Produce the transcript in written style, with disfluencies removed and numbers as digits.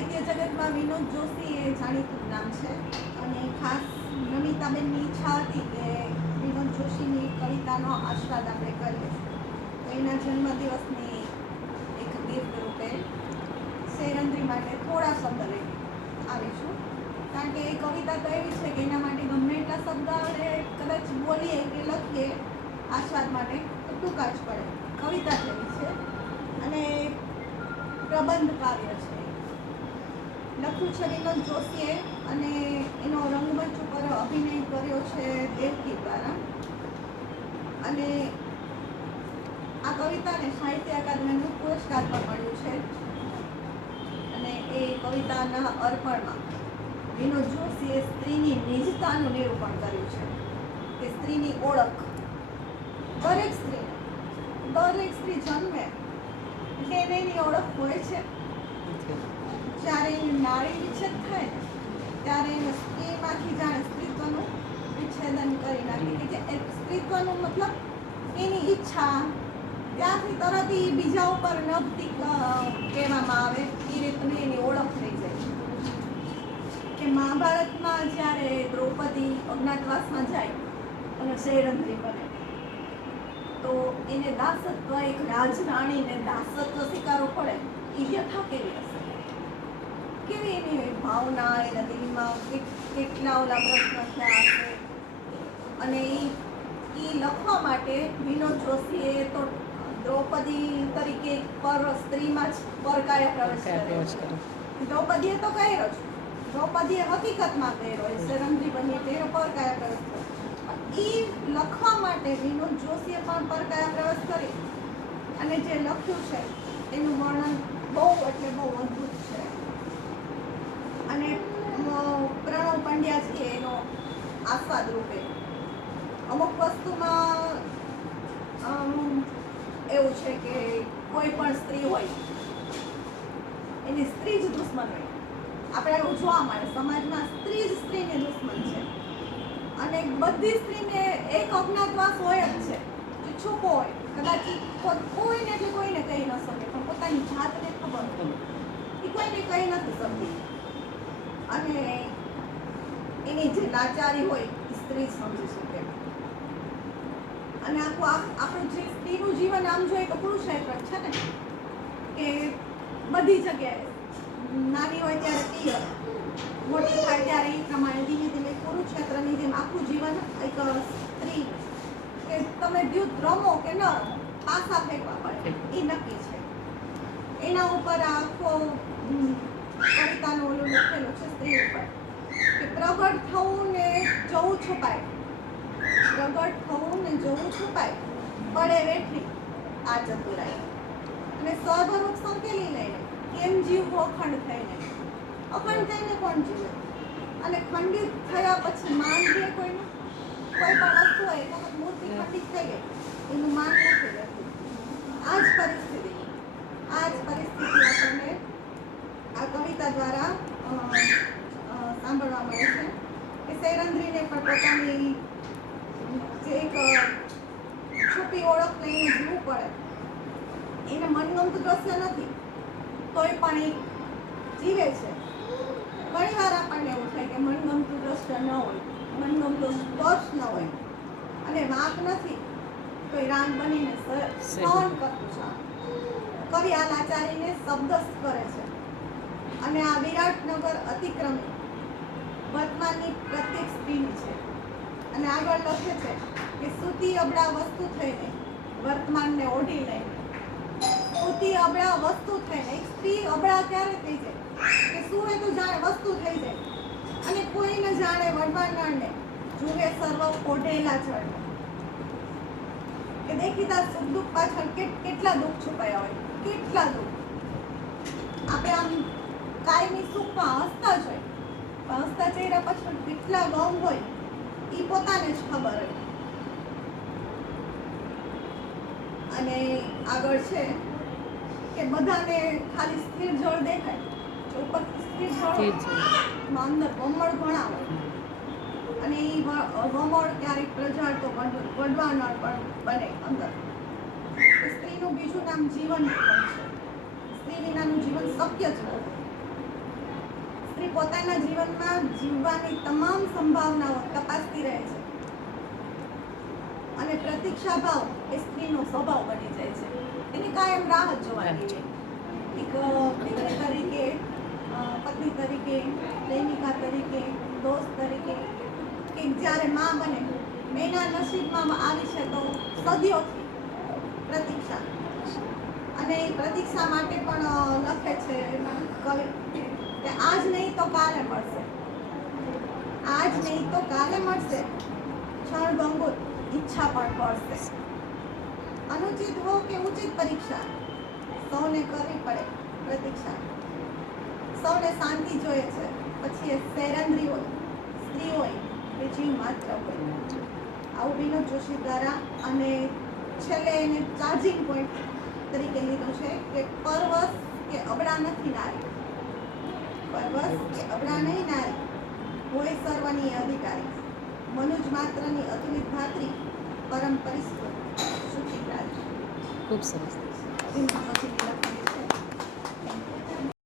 સાહિત્ય જગતમાં વિનોદ જોશી એ જાણીતું નામ છે અને ખાસ નમિતાબેનની ઈચ્છા હતી કે વિનોદ જોશીની કવિતાનો આસ્વાદ આપણે કરીએ. તો એના જન્મદિવસની એક ગિફ્ટ રૂપે શેરંદ્રી માટે થોડા શબ્દ લઈને આવીશું. કારણ કે એ કવિતા તો એવી છે કે એના માટે ગમે એટલા શબ્દ આપણે કદાચ બોલીએ કે લખીએ આસ્વાદ માટે તો ટૂંકા જ પડે. કવિતા જેવી છે અને પ્રબંધ કાવ્ય છે. લખ્યું છે વિનોદ જોશીએ અને એનો રંગમંચ ઉપર અભિનય કર્યો છે દેવકી દ્વારા. અને આ કવિતાને સાહિત્ય અકાદમીનો પુરસ્કાર પણ મળ્યો છે. અને એ કવિતાના અર્પણમાં વિનોદ જોશીએ સ્ત્રીની નિજતાનું નિરૂપણ કર્યું છે કે સ્ત્રીની ઓળખ દરેક સ્ત્રી જન્મે એટલે એને એની ઓળખ હોય છે. જ્યારે એની નારી વિચ્છેદ થાય ને ત્યારે એને સ્ત્રીમાંથી જાણે સ્ત્રીત્વનું વિચ્છેદન કરી નાખે કે જે સ્ત્રીત્વનું મતલબ એની ઈચ્છા ત્યાંથી તરત એ બીજા ઉપર નભતી કહેવામાં આવે એ રીતની એની ઓળખ થઈ જાય. કે મહાભારતમાં જ્યારે દ્રૌપદી અજ્ઞાતવાસમાં જાય અને શેરંદ્રી બને તો એને દાસત્વ એક રાજરાણીને દાસત્વ સ્વીકારવો પડે એ વ્યથા કેવી હશે, કેવી એની ભાવના એના દિલમાં કેટલા ઓલા પ્રશ્ન થયા હશે. અને એ લખવા માટે વિનોદ જોશીએ તો દ્રૌપદી તરીકે પર સ્ત્રીમાં જ પરકાયા પ્રવેશ કર્યો. દ્રૌપદીએ તો કર્યો જ, દ્રૌપદીએ હકીકતમાં કર્યો, શેરંદ્રી બની તેનો પરકાયા પ્રવેશ કર્યો. એ લખવા માટે વિનોદ જોશીએ પણ પરકાયા પ્રવેશ કરી અને જે લખ્યું છે એનું વર્ણન બહુ એટલે બહુ અદ્ભુત છે. અને પ્રણવ પંડ્યાજીએ એનો આસ્વાદ રૂપે અમુક વસ્તુમાં એવું છે કે કોઈ પણ સ્ત્રી હોય એની સ્ત્રી જ દુશ્મન હોય. આપણે એવું જોવા મળે સમાજમાં સ્ત્રી જ સ્ત્રીની દુશ્મન છે. અને બધી સ્ત્રીને એક અજ્ઞાતવાસ હોય જ છે જે છુપો હોય. કદાચ કોઈને એટલે કોઈને કહી ન શકે પણ પોતાની જાતને ખબર હોય એ કોઈને કહી નથી શકતી. અને એની જે લાચારી હોય એ સ્ત્રી સમજી શકે. અને આપણું જે સ્ત્રીનું જીવન આમ જોઈએ તો પુરુષાર્થ છે ને કે બધી જગ્યાએ નાની હોય ત્યારે પિયર, મોટી થાય ત્યારે એ પ્રમાણે ધીમે ધીમે કુરુક્ષેત્રની જેમ આખું જીવન એક સ્ત્રી કે તમે દ્યુત રમો કે ન રમો પાસા ફેંકવા પડે એ નક્કી છે. એના ઉપર આખો કવિતાનું ઓલું લખેલું છે સ્ત્રી ઉપર કે પ્રગટ થવું ને જવું છુપાય, પ્રગટ થવું ને જવું છુપાય પડે વેઠી આ ચતુરાઈ. અને સ્વભરૂપ સંકેલી લઈને કેમ જીવવું અખંડ થઈને, અખંડ થઈને કોણ જીવે? અને ખંડિત થયા પછી માન દે કોઈનું? કોઈ પણ વસ્તુ હોય તો મૂર્તિ ખંડિત થઈ ગઈ એનું માન નથી રહેતું. આ જ પરિસ્થિતિ આપણને આ કવિતા દ્વારા સાંભળવા મળે છે કે શેરંદ્રીને પણ પોતાની જે એક છુપી ઓળખ લઈને જીવવું પડે. એને મનગમતું દ્રશ્ય નથી તોય પણ એ જીવે છે. ઘણી વાર આપણને એવું થાય કે મનગમતું દ્રશ્ય ન હોય, મનગમતો સ્પર્શ ન હોય અને વાંક નથી તો એ રાગ બનીને સહન કરતું છે. કવિ આ લાચારીને શબ્દસ્થ કરે છે અને આ વિરાટનગર અતિક્રમી વર્તમાનની પ્રત્યેક સ્ત્રીની છે. અને આગળ લખે છે કે સૂતી અબળા વસ્તુ થઈને વર્તમાનને ઓઢી લઈને, સૂતી અબળા વસ્તુ થઈને એક સ્ત્રી અબળા ક્યારે થઈ જાય કે સુવે તો જાણે વસ્તુ થઈ જાય અને કોઈ ન જાણે વર્તમાનને જુએ સર્વ ઓઢેલા ચડે. કે દેખીતા સુખ દુઃખ પાછળ કેટલા દુઃખ છુપાયા હોય, કેટલા દુઃખ. આપણે આમ કાયમી સુખમાં હસતા જ હોય પણ હસતા ચહેરા પાછળ કેટલા ગમ હોય એ પોતાને જ ખબર હોય. અને આગળ છે કે બધાને ખાલી સ્થિર જળ દેખાય, ઉપર સ્થિર જળ અંદર વમળ ઘણા હોય અને એ વમળ ક્યારેક પ્રજ્વળ તો વડવાનળ પણ બને અંદર. સ્ત્રીનું બીજું નામ જીવન પણ છે. સ્ત્રી વિનાનું જીવન શક્ય જ નથી. સ્ત્રી પોતાના જીવનમાં જીવવાની તમામ સંભાવનાઓ તપાસતી રહે છે અને પ્રતીક્ષા ભાવ એ સ્ત્રીનો સ્વભાવ બની જાય છે. એની કાયમ રાહ જ જોવાની રહે. એક દીકરી તરીકે, પત્ની તરીકે, પ્રેમિકા તરીકે, દોસ્ત તરીકે, કે જ્યારે માં બને એના નસીબમાં આવી છે તો સદીઓથી પ્રતીક્ષા. અને એ પ્રતીક્ષા માટે પણ લખે છે કવિ કે આજ નહીં તો કાલે મળશે, આજ નહીં તો કાલે મળશે, ક્ષણભંગુર ઈચ્છા પણ પડશે. અનુચિત હો કે ઉચિત પરીક્ષા, સૌને કરવી પડે પ્રતીક્ષા. સૌને શાંતિ જોઈએ છે, પછી એ શેરંદ્રી હોય, સ્ત્રી હોય કે જીવ માત્ર હોય. આવું વિનોદ જોશી દ્વારા, અને છેલ્લે એને ચાર્જિંગ પોઈન્ટ તરીકે લીધું છે કે પરવશ કે અબળા નથી નારી, પરવશ કે અબળા નહીં નારી, હોય સર્વની અધિકારી, મનુજ માત્રની અતુલિત ધાત્રી, પરમ પરિસ્કૃત સુખી પ્રારી. ખૂબ સરસ. વિનોદ જોશીની